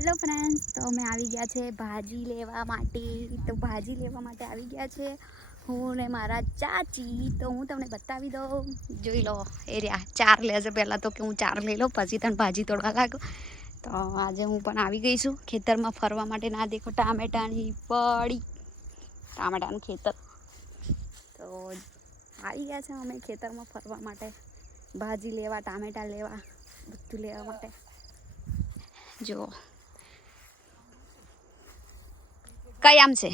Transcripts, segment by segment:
Hello friends, તો અમે આવી ગયા છે ભાજી લેવા માટે. તો ભાજી લેવા માટે આવી ગયા છે હું ને મારા ચાચી. તો હું તમને બતાવી દઉં, જોઈ લો એ રહ્યા ચાર લેશે. પહેલાં તો કે હું ચાર લઈ લઉં, પછી તને ભાજી તોડવા લાગો. તો આજે હું પણ આવી ગઈ છું ખેતરમાં ફરવા માટે. ના દેખો ટામેટાની પડી, ટામેટાનું ખેતર. તો આવી ગયા છે અમે ખેતરમાં ફરવા માટે, ભાજી લેવા, ટામેટા લેવા, બધું લેવા માટે. જો કઈ આમ છે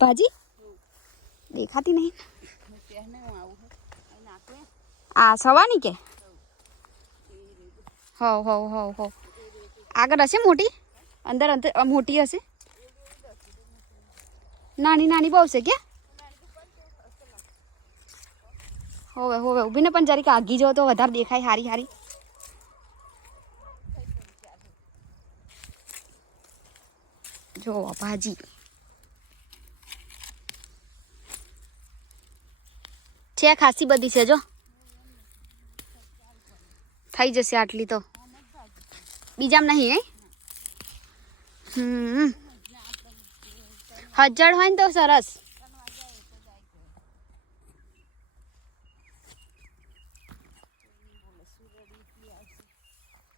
ભાજી દેખાતી નહીં. આ સવાની કે હો આગળ હશે મોટી, અંદર અંદર મોટી હશે. નાની નાની બહુ છે કે હોવે ઊભીને પણ જરીક આગી જો તો વધારે દેખાય. હારી હારી જો ભાજી છે, ખાસી બધી છે. જો થઈ જશે આટલી તો, બીજામાં નહીં. હજળ હોય ને તો સરસ.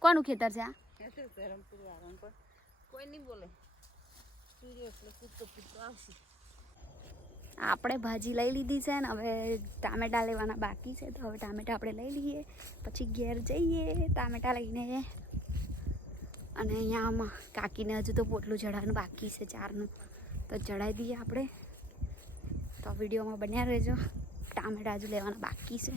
કોનું ખેતર છે આ? કોઈ નહીં બોલે. આપણે ભાજી લઈ લીધી છે ને હવે ટામેટા લેવાના બાકી છે. તો હવે ટામેટા આપણે લઈ લઈએ, પછી ઘેર જઈએ ટામેટા લઈને. અને અહીંયા આમાં કાકીને હજુ તો પોટલું ચડાવવાનું બાકી છે ચારનું, તો ચડાવી દઈએ આપણે. તો વિડીયોમાં બન્યા રહેજો, ટામેટા હજુ લેવાના બાકી છે.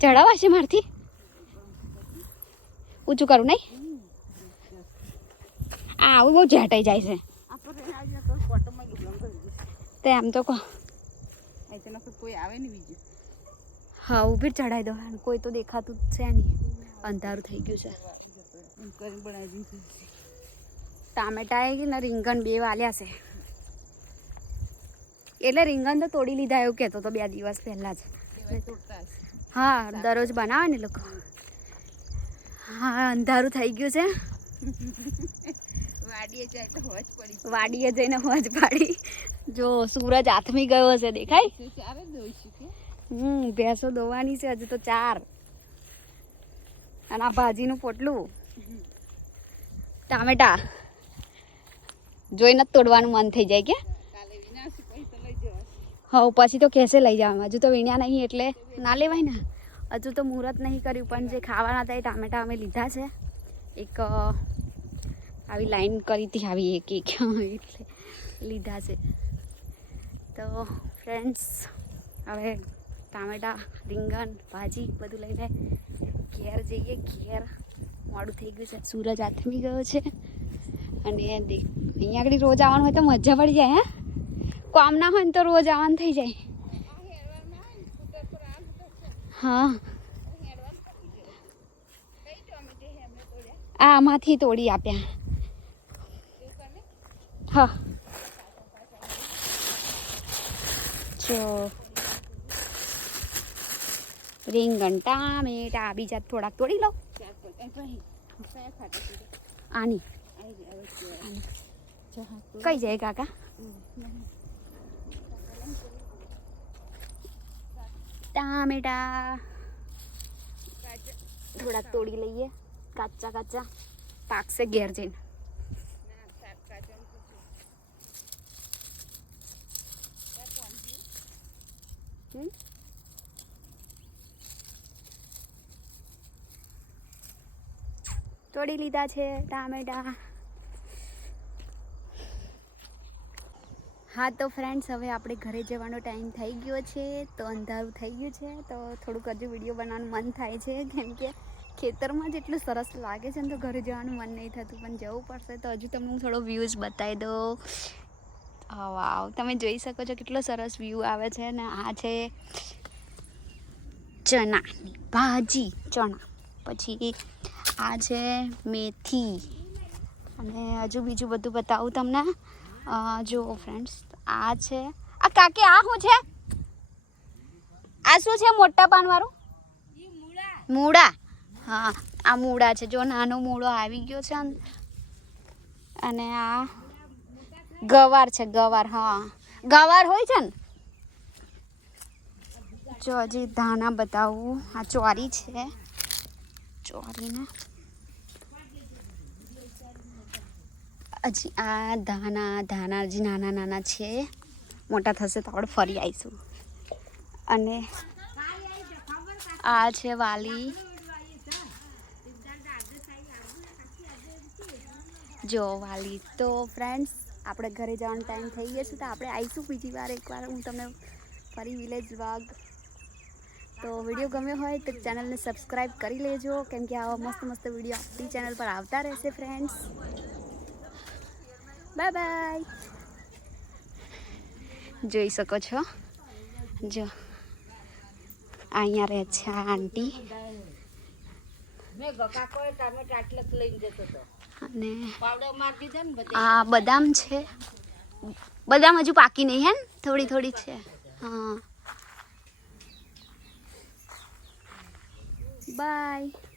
ચડાવાશે મારથી ઊંચું કરું નહીં? આવું બહુ ઝાટાઈ જાય છે. તે આમ તો કોઈ આવે ને બીજું. હા ઊભી ચડાવી દો, કોઈ તો દેખાતું જ છે નહીં, અંધારું થઈ ગયું છે. ટામેટા કે ને રીંગણ બે વાલ્યા છે, એટલે રીંગણ તો તોડી લીધા એવું કહેતો તો 2 દિવસ પહેલા જ. હા દરરોજ બનાવે ને લોકો. હા અંધારું થઈ ગયું છે. વાડીએ જઈને હોજ પાડી. જો સૂરજ આથમી ગયો છે, દેખાય. ભેંસો દોવાની છે હજુ તો 4. અને આ ભાજીનું પોટલું, ટામેટા જોઈને જ તોડવાનું મન થઈ જાય કે હા. પછી તો કેસે લઈ જવાનું, હજુ તો વીણ્યા નહીં એટલે ના લેવાય ને. હજુ તો મુહૂર્ત નહીં કર્યું, પણ જે ખાવાના હતા એ ટામેટા અમે લીધા છે. એક આવી લાઈન કરી હતી, આવી એક એટલે લીધા છે. તો ફ્રેન્ડ્સ હવે ટામેટા, રીંગણ, ભાજી બધું લઈને ઘેર જઈએ. ઘેર મોડું થઈ ગયું છે, સૂરજ આથમી ગયો છે. અને અહીંયા આગળ રોજ આવવાનું હોય તો મજા પડી જાય. હે કામ ના હોય ને તો રોજ આવવાનું થઈ જાય. હા આમાંથી તોડી આપ્યા. હા જો રીંગણ, ટામેટા બીજા થોડાક તોડી લો. આની કઈ જાય કાકા? ટામેટા થોડાક તોડી લઈએ, કાચા પાકશે ઘેર જઈને. તોડી લીધા છે ટામેટા. હા તો ફ્રેન્ડ્સ હવે આપણે ઘરે જવાનો ટાઈમ થઈ ગયો છે. તો અંધારું થઈ ગયું છે, તો થોડુંક હજુ વિડીયો બનાવવાનું મન થાય છે, કેમ કે ખેતરમાં જેટલું સરસ લાગે છે ને તો ઘરે જવાનું મન નહીં થતું, પણ જવું પડશે. તો હજુ તમને હું થોડો વ્યૂઝ બતાવી દઉં. વાવ, તમે જોઈ શકો છો કેટલો સરસ વ્યૂ આવે છે. ને આ છે ચણાની ભાજી, ચણા. પછી આ છે મેથી, અને હજુ બીજું બધું બતાવું તમને. જુઓ ફ્રેન્ડ્સ, આ છે આ કાકી, આ શું છે? આ શું છે મોટા પાન વાળું? મૂળા હા આ મૂળા છે જો નાનો મૂળો આવી ગયો છે અને આ ગવાર છે ગવાર હા ગવાર હોય છે ને જો હજી ધાણા બતાવું આ ચોરી છે ચોરીને હજી આ ધાણા હજી નાના નાના છે મોટા થશે તો આપણે ફરી આવીશું અને આ છે વાલી જો વાલી તો ફ્રેન્ડ્સ આપણે ઘરે જવાનો ટાઈમ થઈ ગયો છે તો આપણે આવીશું બીજી વાર એકવાર હું તમને ફરી વિલેજ વ્લોગ તો વિડીયો ગમ્યો હોય તો ચેનલને સબસ્ક્રાઈબ કરી લેજો કેમ કે આવા મસ્ત મસ્ત વિડીયો આપણી ચેનલ પર આવતા રહેશે ફ્રેન્ડ્સ બાય બાય જોઈ શકો છો જો અહીંયા રહે છે આ આંટી અને આ બદામ છે બદામ હજુ પાકી નહીં હે ને થોડી થોડી છે હા બાય